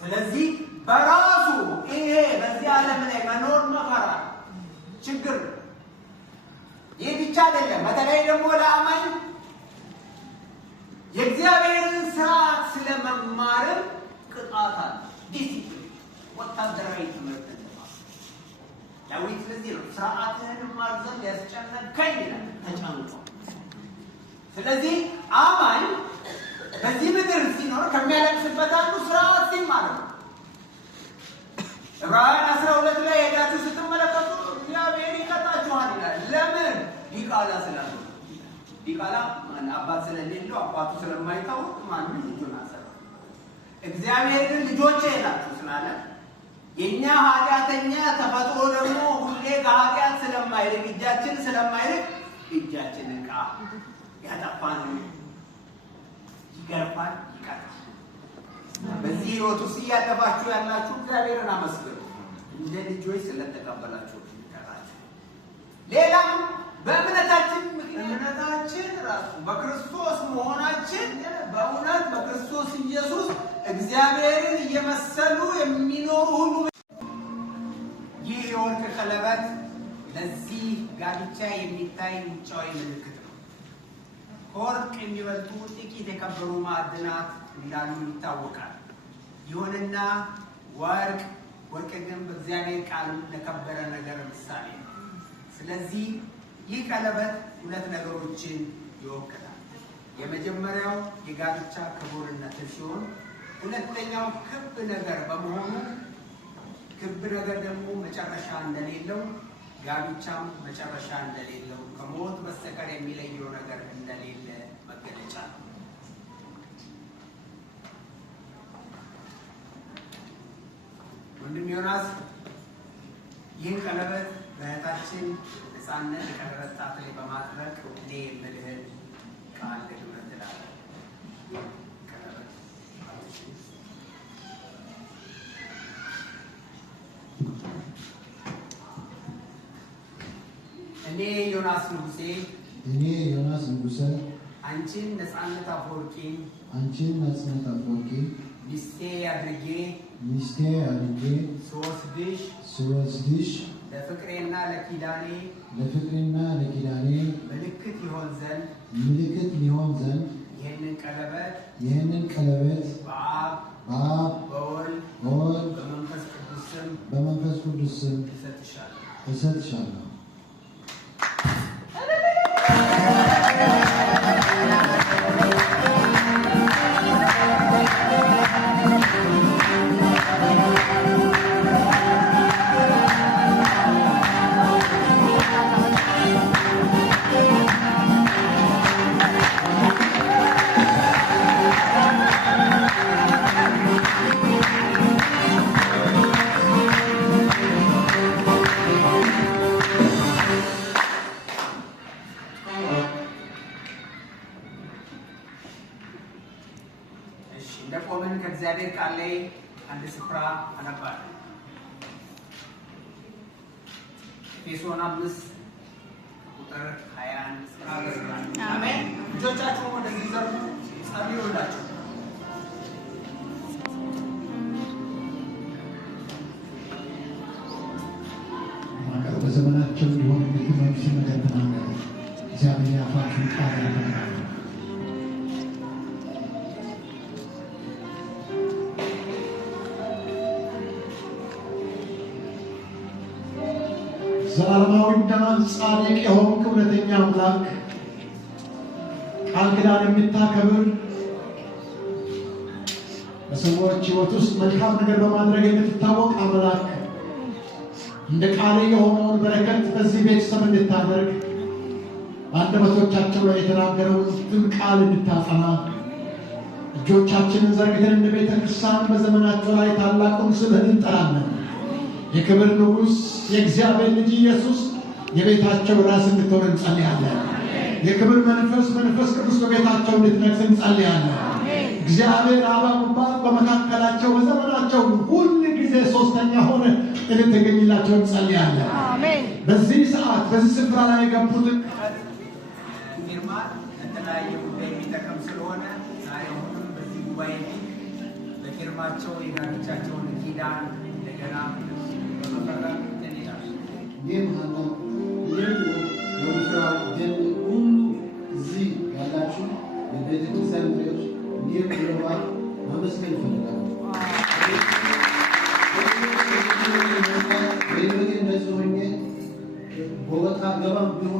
ስለዚህ በራሱ ይሄ በዚህ ዓለም ላይ መኖር መከራ ችግር ይህ ብቻ አይደለም። በተለይ ደግሞ ለአማኝ የእግዚአብሔርን ስርዓት ስለመማርም ቅጣት አለ። ዲሲፕሊን ወታደራዊ ትምህርት እንደማለት ዳዊት ስለዚህ ነው ስርዓትህን ማር ዘንድ ያስጨነቀኝ ይላል ተጨንቆ። ስለዚህ አማኝ በዚህ ምድር ሲኖር ከሚያለቅስበት አንዱ ስርዓት ሲማር ነው። ዕብራውያን 12 ላይ ሄዳችሁ ስትመለከቱ እግዚአብሔር ይቀጣችኋል ይላል። ለምን? ዲቃላ ስላለ። ዲቃላ አባት ስለሌለው አባቱ ስለማይታወቅ ማንም ልጁን አሰራ። እግዚአብሔር ግን ልጆቼ ይላችሁ ስላለ የኛ ኃጢአተኛ ተፈጥሮ ደግሞ ሁሌ ከኃጢአት ስለማይርቅ እጃችን ስለማይርቅ እጃችንን ቃ ያጠፋን ይገርፋል፣ ይቀጣል። በዚህ ህይወት ውስጥ እያለፋችሁ ያላችሁ እግዚአብሔርን አመስግኑ። እንደ ልጆች ስለተቀበላችሁ ይቀራችሁ። ሌላም በእምነታችን እምነታችን ራሱ በክርስቶስ መሆናችን በእውነት በክርስቶስ ኢየሱስ እግዚአብሔርን እየመሰሉ የሚኖሩ ሁሉ ይህ የወርቅ ቀለበት ለዚህ ጋብቻ የሚታይ ውጫዊ ምልክት ነው። ከወርቅ የሚበልጡ ጥቂት የከበሩ ማዕድናት እንዳሉ ይታወቃል። ይሁንና ወርቅ ግን በእግዚአብሔር ቃል ለከበረ ነገር ምሳሌ ነው። ስለዚህ ይህ ቀለበት ሁለት ነገሮችን ይወክላል። የመጀመሪያው የጋብቻ ክቡርነት ሲሆን ሁለተኛው ክብ ነገር በመሆኑ ክብ ነገር ደግሞ መጨረሻ እንደሌለው ጋብቻም መጨረሻ እንደሌለው ከሞት በስተቀር የሚለየው ነገር እንደሌለ መገለጫ ነው። ወንድም ዮናስ ይህን ቀለበት በእህታችን ነፃነት የቀለበት ጣት ላይ በማድረግ እኔ የምልህን ቃል ደግመህ ትላለህ። ቀለበት እኔ ዮናስ ንጉሴ አንቺን ነፃነት አፈወርቂ ሚስቴ አድርጌ ስወስድሽ ለፍቅሬና ለኪዳኔ ምልክት ሊሆን ዘንድ ይህንን ቀለበት በአብ በወልድ በመንፈስ ቅዱስ ስም እሰጥሻለሁ። እንደቆምን ከእግዚአብሔር ቃል ላይ አንድ ስፍራ አነባለሁ። ኤፌሶን 5 ቁጥር 21 አሜን። ልጆቻችሁን ወደዚህ ዘርጉ፣ ጸልዩላቸው። በዘመናቸው ሊሆን የትምህርት ነገር ተናገረ። እግዚአብሔር ያፋችሁ ቃል ያደርጋል። ዘላለማዊና ጻድቅ የሆንክ እውነተኛ አምላክ ቃል ኪዳን የምታከብር በሰዎች ሕይወት ውስጥ መልካም ነገር በማድረግ የምትታወቅ አምላክ እንደ ቃል የሆነውን በረከት በዚህ ቤተሰብ እንድታደርግ በአንደበቶቻቸው ላይ የተናገረውን ቃል እንድታጸና እጆቻችንን ዘርግተን እንደ ቤተ ክርስቲያን በዘመናቸው ላይ ታላቁን ስምህን እንጠራለን። የክብር ንጉሥ የእግዚአብሔር ልጅ ኢየሱስ የቤታቸው ራስ እንድትሆን እንጸልያለን። የክብር መንፈስ ቅዱስ በቤታቸው እንድትነግስ እንጸልያለን። እግዚአብሔር አብ በመካከላቸው በዘመናቸው ሁል ጊዜ ሶስተኛ ሆነ እንድትገኝላቸው እንጸልያለን። በዚህ ሰዓት በዚህ ስፍራ ላይ የገቡትን ፊርማ ለተለያየ ጉዳይ የሚጠቀም ስለሆነ ዛሬ አሁንም በዚህ ጉባኤ ፊርማቸው የጋብቻቸውን ኪዳን እንደገና በመፈረም እንትን ይላል። ይህም በምስራቅ ደን ሁሉ እዚህ ያላችሁ የቤተ ክርስቲያን መሪዎች ይህም ብለዋል ማመስገን ይፈልጋሉ። በህይወቴ እንደዚህ ሆኜ በወጣ ገባም ቢሆን